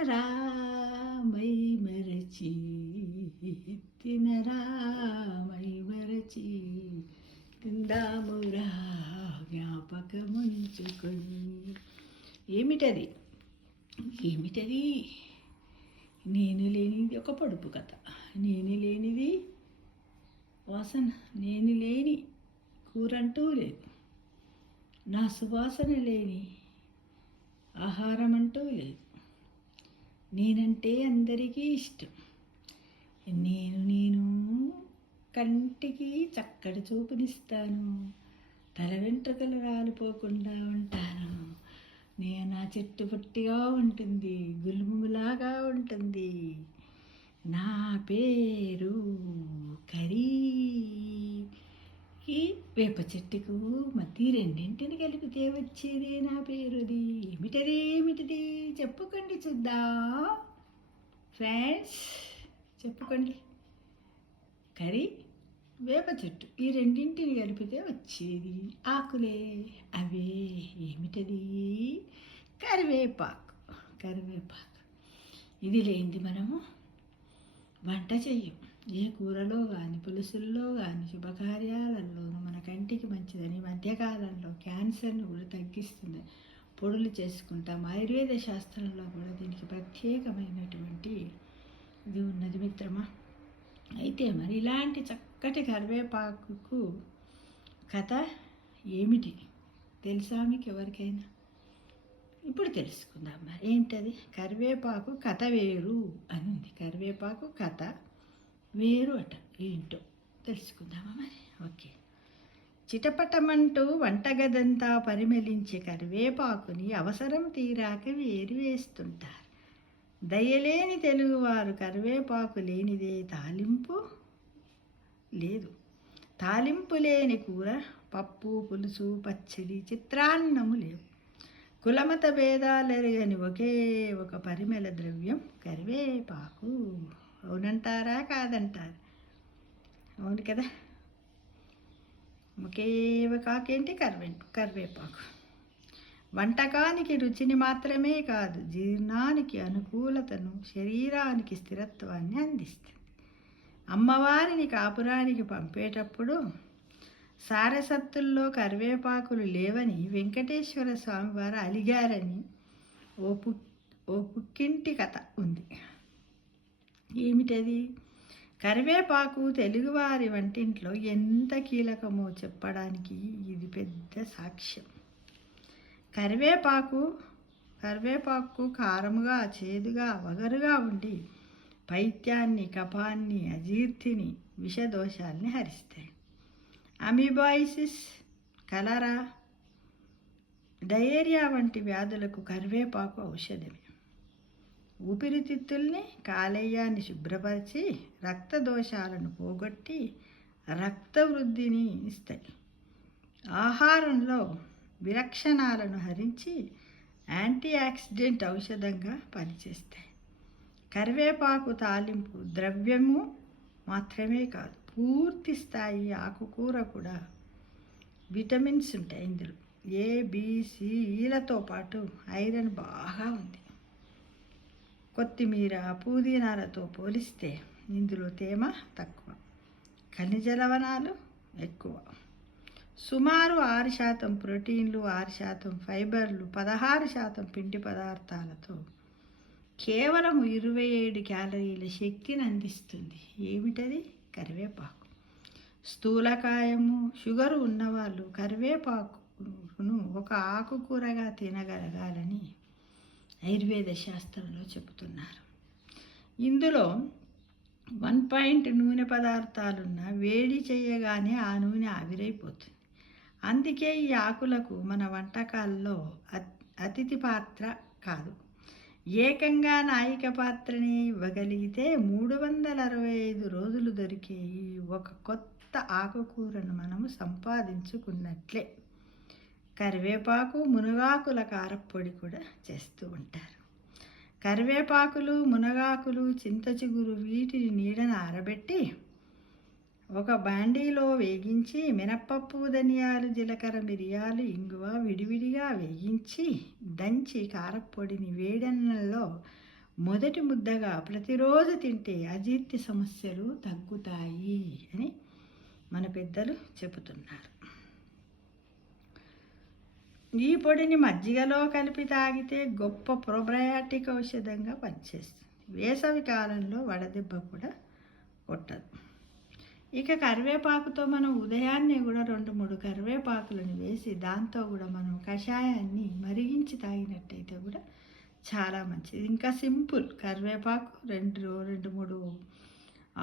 తినరా మై మరచి తినరా మై మరచి తిందామురా జ్ఞాపకముంచుకొని. ఏమిటది ఏమిటది? నేను లేనిది ఒక పొడుపు కథ. నేను లేనిది వాసన, నేను లేని కూరంటూ లేదు, నా సువాసన లేని ఆహారం అంటూ లేదు. నేనంటే అందరికీ ఇష్టం. నేను కంటికి చక్కటి చూపునిస్తాను, తల వెంట్రుకలు రాలిపోకుండా ఉంటాను. నేను నా చెట్టు పొట్టిగా ఉంటుంది, గులుములాగా ఉంటుంది. నా పేరు కరీ. ఈ వేప చెట్టుకు మధ్య రెండింటిని కలిపితే వచ్చేదే నా పేరుది. ఏమిటది చెప్పుకోండి చూద్దాం ఫ్రెండ్స్, చెప్పుకోండి. కరీ, వేప చెట్టు, ఈ రెండింటిని కలిపితే వచ్చేది ఆకులే. అవే ఏమిటది? కరివేపాకు. ఇది లేనిది మనము వంట చెయ్యం. ఏ కూరలో కానీ, పులుసుల్లో కానీ, శుభకార్యాలలోనూ మన కంటికి మంచిదని, మధ్యకాలంలో క్యాన్సర్ను కూడా తగ్గిస్తుంది పొడులు చేసుకుంటాం. ఆయుర్వేద శాస్త్రంలో కూడా దీనికి ప్రత్యేకమైనటువంటి ఇది ఉన్నది మిత్రమా. అయితే మరి ఇలాంటి చక్కటి కరివేపాకుకు కథ ఏమిటి తెలుసా మీకు ఎవరికైనా? ఇప్పుడు తెలుసుకుందాం. మరి ఏంటది? కరివేపాకు కథ వేరు అని ఉంది. కరివేపాకు కథ వేరు అట. ఏంటో తెలుసుకుందామా మరి? ఓకే. చిటపటమంటూ వంటగదంతా పరిమళించే కరివేపాకుని అవసరం తీరాక వేరు వేస్తుంటారు. దయలేని తెలుగువారు కరివేపాకు లేనిదే తాలింపు లేదు. తాలింపు లేని కూర, పప్పు, పులుసు, పచ్చడి, చిత్రాన్నము లేవు. కులమత భేదాలెరగని ఒకే ఒక పరిమళ ద్రవ్యం కరివేపాకు. అవునంటారా కాదంటారా? అవును కదా. ఒకే ఒక ఆకేంటి? కరివేపాకు. వంటకానికి రుచిని మాత్రమే కాదు, జీర్ణానికి అనుకూలతను, శరీరానికి స్థిరత్వాన్ని అందిస్తుంది. అమ్మవారిని కాపురానికి పంపేటప్పుడు సారసత్తుల్లో కరివేపాకులు లేవని వెంకటేశ్వర స్వామి వారు అలిగారని ఓ పుక్కింటి కథ ఉంది. ఏమిటది? కరివేపాకు తెలుగువారి వంటింట్లో ఎంత కీలకమో చెప్పడానికి ఇది పెద్ద సాక్ష్యం. కరివేపాకు కారముగా, చేదుగా, వగరుగా ఉండి పైత్యాన్ని, కఫాన్ని, అజీర్తిని, విషదోషాల్ని హరిస్తాయి. అమీబాయిసిస్, కలరా, డయేరియా వంటి వ్యాధులకు కరివేపాకు ఔషధమే. ఊపిరితిత్తుల్ని, కాలేయాన్ని శుభ్రపరిచి రక్త దోషాలను పోగొట్టి రక్త వృద్ధిని ఇస్తాయి. ఆహారంలో విలక్షణాలను హరించి యాంటీ ఆక్సిడెంట్ ఔషధంగా పనిచేస్తాయి. కరివేపాకు తాలింపు ద్రవ్యము మాత్రమే కాదు, పూర్తి స్థాయి ఆకుకూర కూడా. విటమిన్స్ ఉంటాయి ఇందులో. ఏ, బి, సి, ఈలతో పాటు ఐరన్ బాగా ఉంది. కొత్తిమీర, పుదీనాలతో పోలిస్తే ఇందులో తేమ తక్కువ, ఖనిజ లవణాలు ఎక్కువ. సుమారు 6% ప్రోటీన్లు, 6% ఫైబర్లు, 16% పిండి పదార్థాలతో కేవలం 27 క్యాలరీల శక్తిని అందిస్తుంది. ఏమిటది? కరివేపాకు. స్థూలకాయము, షుగరు ఉన్నవాళ్ళు కరివేపాకును ఒక ఆకుకూరగా తినగలగాలని ఆయుర్వేద శాస్త్రంలో చెబుతున్నారు. ఇందులో 1 నూనె పదార్థాలున్న వేడి చేయగానే ఆ నూనె ఆవిరైపోతుంది. అందుకే ఈ ఆకులకు మన వంటకాల్లో అతిథి పాత్ర కాదు, ఏకంగా నాయిక పాత్రని ఇవ్వగలిగితే 365 రోజులు దొరికే ఈ ఒక కొత్త ఆకుకూరను మనము సంపాదించుకున్నట్లే. కరివేపాకు, మునగాకుల కారప్పొడి కూడా చేస్తూ ఉంటారు. కరివేపాకులు, మునగాకులు, చింత చిగురు వీటిని నీడన ఆరబెట్టి ఒక బాండీలో వేగించి మినప్పప్పు, ధనియాలు, జీలకర్ర, మిరియాలు, ఇంగువ విడివిడిగా వేయించి దంచి కారప్పొడిని వేడెన్నెల్లో మొదటి ముద్దగా ప్రతిరోజు తింటే అజీర్తి సమస్యలు తగ్గుతాయి అని మన పెద్దలు చెబుతున్నారు. ఈ పొడిని మజ్జిగలో కలిపి తాగితే గొప్ప ప్రోబయాటిక్ ఔషధంగా పనిచేస్తుంది. వేసవి కాలంలో వడదెబ్బ కూడా కొట్టదు. ఇక కరివేపాకుతో మనం ఉదయాన్నే కూడా 2-3 కరివేపాకులను వేసి దాంతో కూడా మనం కషాయాన్ని మరిగించి తాగినట్టయితే కూడా చాలా మంచిది. ఇంకా సింపుల్, కరివేపాకు 2-3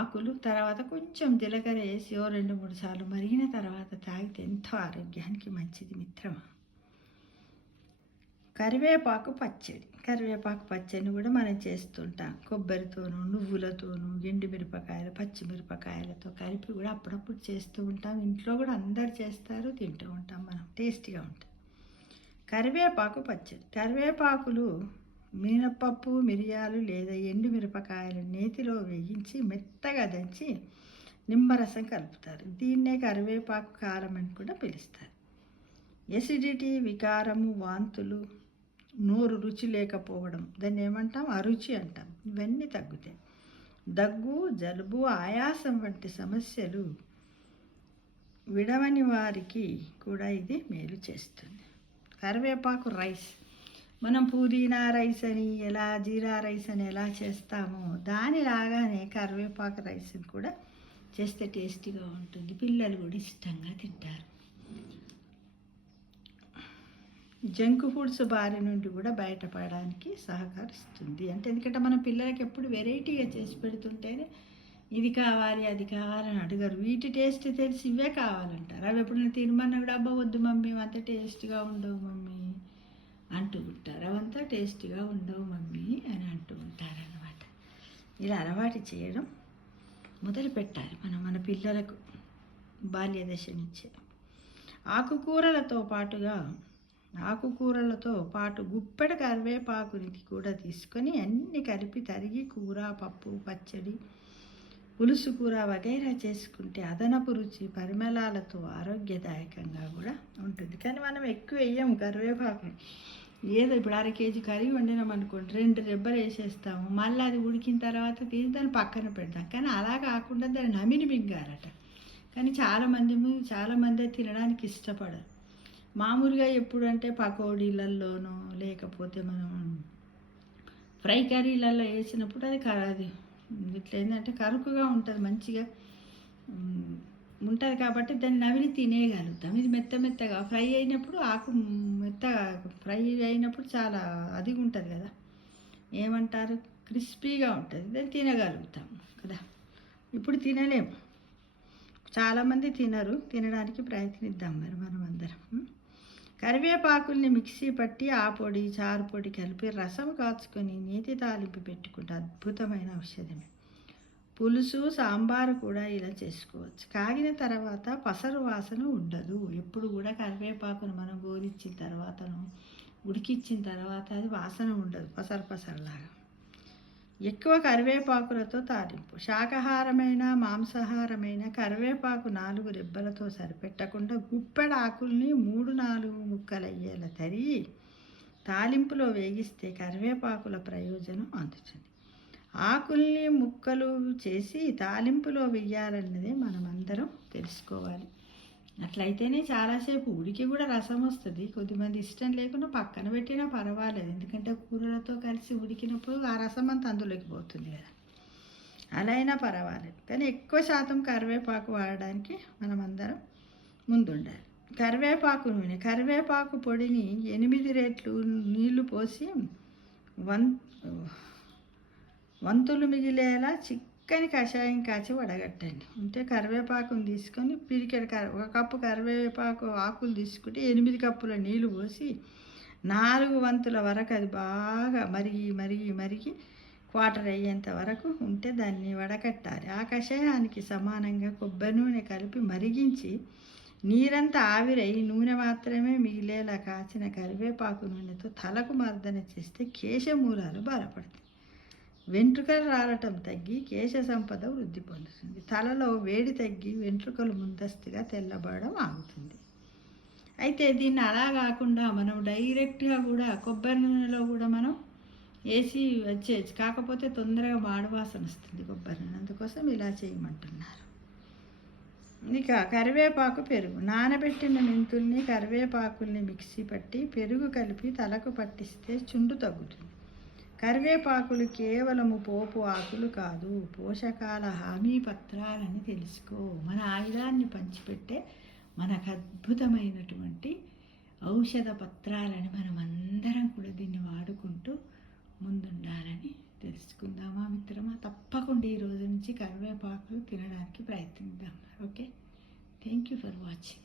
ఆకులు, తర్వాత కొంచెం జీలకర్ర వేసి 2-3 సార్లు మరిగిన తర్వాత తాగితే ఎంతో ఆరోగ్యానికి మంచిది మిత్రమా. కరివేపాకు పచ్చడిని కూడా మనం చేస్తుంటాం. కొబ్బరితోనూ, నువ్వులతోనూ, ఎండుమిరపకాయలు, పచ్చిమిరపకాయలతో కలిపి కూడా అప్పుడప్పుడు చేస్తూ ఉంటాం. ఇంట్లో కూడా అందరు చేస్తారు, తింటూ ఉంటాం మనం, టేస్టీగా ఉంటుంది. కరివేపాకు పచ్చడి. కరివేపాకులు మినపప్పు, మిరియాలు లేదా ఎండుమిరపకాయలు నేతిలో వేయించి మెత్తగా దంచి నిమ్మరసం కలుపుతారు. దీన్నే కరివేపాకు కారం అని కూడా పిలుస్తారు. ఎసిడిటీ, వికారము, వాంతులు, నోరు రుచి లేకపోవడం, దాన్ని ఏమంటాం, అరుచి అంటాం, ఇవన్నీ తగ్గుతాయి. దగ్గు, జలుబు, ఆయాసం వంటి సమస్యలు విడవని వారికి కూడా ఇది మేలు చేస్తుంది. కరివేపాకు రైస్. మనం పుదీనా రైస్ అని ఎలా, జీరా రైస్ అని ఎలా చేస్తామో దానిలాగానే కరివేపాకు రైస్ని కూడా చేస్తే టేస్టీగా ఉంటుంది. పిల్లలు కూడా ఇష్టంగా తింటారు. జంక్ ఫుడ్స్ బారి నుండి కూడా బయటపడడానికి సహకరిస్తుంది. ఎందుకంటే మన పిల్లలకి ఎప్పుడు వెరైటీగా చేసి పెడుతుంటేనే ఇది కావాలి అది కావాలని అడగరు. వీటి టేస్ట్ తెలిసి ఇవే కావాలంటారు. అవి ఎప్పుడైనా తినమన్నా కూడా అబ్బా వద్దు మమ్మీ, అంత టేస్ట్గా ఉండవు మమ్మీ అంటూ ఉంటారు. అవంతా టేస్ట్గా ఉండవు మమ్మీ అని అంటూ ఉంటారనమాట. ఇలా అలవాటు చేయడం మొదలు పెట్టాలి మనం మన పిల్లలకు బాల్యదశ నుంచే. ఆకుకూరలతో పాటు గుప్పెడ కరివేపాకుని కూడా తీసుకొని అన్ని కలిపి తరిగి కూర, పప్పు, పచ్చడి, పులుసు కూర వగైరా చేసుకుంటే అదనపు రుచి పరిమళాలతో ఆరోగ్యదాయకంగా కూడా ఉంటుంది. కానీ మనం ఎక్కువ వేయము కరివేపాకుని. ఏదో ఇప్పుడు 1/2 కేజీ కర్రీ వండినాం అనుకోండి, 2 రెబ్బలు వేసేస్తాము. మళ్ళీ అది ఉడికిన తర్వాత తీసి దాన్ని పక్కన పెడతాం. కానీ అలా కాకుండా దాన్ని నమిలి మింగారట. కానీ చాలామంది తినడానికి ఇష్టపడరు. మామూలుగా ఎప్పుడు అంటే పకోడీలలోనో లేకపోతే మనం ఫ్రై కర్రీలలో వేసినప్పుడు అది ఇట్లా ఏంటంటే కరుకుగా ఉంటుంది, మంచిగా ఉంటుంది కాబట్టి దాన్ని నమిలి తినేయగలుగుతాం. ఇది మెత్తగా ఫ్రై అయినప్పుడు ఫ్రై అయినప్పుడు చాలా అదిగా ఉంటుంది కదా, ఏమంటారు, క్రిస్పీగా ఉంటుంది, దాన్ని తినగలుగుతాం కదా. ఇప్పుడు తినలేము, చాలామంది తినడానికి ప్రయత్నిద్దాం మరి మనం అందరం. కరివేపాకుల్ని మిక్సీ పట్టి ఆ పొడి, చారు పొడి కలిపి రసం కాచుకొని నేతి తాలింపు పెట్టుకుంటే అద్భుతమైన ఔషధమే. పులుసు, సాంబారు కూడా ఇలా చేసుకోవచ్చు. కాగిన తర్వాత పసరు వాసన ఉండదు. ఎప్పుడు కూడా కరివేపాకును మనం గోలిచ్చిన తర్వాతను ఉడికిచ్చిన తర్వాత అది వాసన ఉండదు, పసరలాగా. ఎక్కువ కరివేపాకులతో తాలింపు. శాకాహారమైన, మాంసాహారమైన కరివేపాకు 4 రెబ్బలతో సరిపెట్టకుండా గుప్పెడ ఆకుల్ని 3-4 ముక్కలయ్యేలా తరిగి తాలింపులో వేగిస్తే కరివేపాకుల ప్రయోజనం అందుతుంది. ఆకుల్ని ముక్కలు చేసి తాలింపులో వేయాలన్నదే మనమందరం తెలుసుకోవాలి. అట్లయితేనే చాలాసేపు ఉడికి కూడా రసం వస్తుంది. కొద్దిమంది ఇష్టం లేకుండా పక్కన పెట్టినా పర్వాలేదు, ఎందుకంటే కూరలతో కలిసి ఉడికినప్పుడు ఆ రసం అంతా అందులోకి పోతుంది కదా, అలా అయినా పర్వాలేదు. కానీ ఎక్కువ శాతం కరివేపాకు వాడడానికి మనమందరం ముందుండాలి. కరివేపాకు పొడిని 8 రెట్లు నీళ్లు పోసి వంతులు మిగిలేలా చిక్కని కషాయం కాచి వడగట్టండి. అంటే కరివేపాకును తీసుకొని ఒక కప్పు కరివేపాకు ఆకులు తీసుకుంటే 8 కప్పుల నీళ్లు పోసి 4 వంతుల వరకు అది బాగా మరిగి క్వార్టర్ అయ్యేంత వరకు ఉంటే దాన్ని వడకట్టాలి. ఆ కషాయానికి సమానంగా కొబ్బరి నూనె కలిపి మరిగించి నీరంతా ఆవిరై నూనె మాత్రమే మిగిలేలా కాచిన కరివేపాకు నూనెతో తలకు మర్దన చేస్తే కేశమూలాలు బలపడతాయి. వెంట్రుకలు రాలటం తగ్గి కేశ సంపద వృద్ధి పొందుతుంది. తలలో వేడి తగ్గి వెంట్రుకలు ముందస్తుగా తెల్లబడడం ఆగుతుంది. అయితే దీన్ని అలా కాకుండా మనం డైరెక్ట్గా కూడా కొబ్బరి నూనెలో కూడా మనం వేసి వచ్చేయచ్చు. కాకపోతే తొందరగా మాడు వాసన వస్తుంది కొబ్బరి నూనె, అందుకోసం ఇలా చేయమంటున్నారు. ఇక కరివేపాకు, పెరుగు. నానబెట్టిన మెంతుల్ని కరివేపాకుల్ని మిక్సీ పట్టి పెరుగు కలిపి తలకు పట్టిస్తే చుండు తగ్గుతుంది. కరివేపాకులు కేవలము పోపు ఆకులు కాదు, పోషకాల హామీ పత్రాలని తెలుసుకో. మన ఆయుధాన్ని పంచిపెట్టే మనకు అద్భుతమైనటువంటి ఔషధ పత్రాలని మనం అందరం కూడా దీన్ని వాడుకుంటూ ముందుండాలని తెలుసుకుందామా మిత్రమా? తప్పకుండా ఈ రోజు నుంచి కరివేపాకులు తినడానికి ప్రయత్నిద్దాం. Okay, thank you for watching.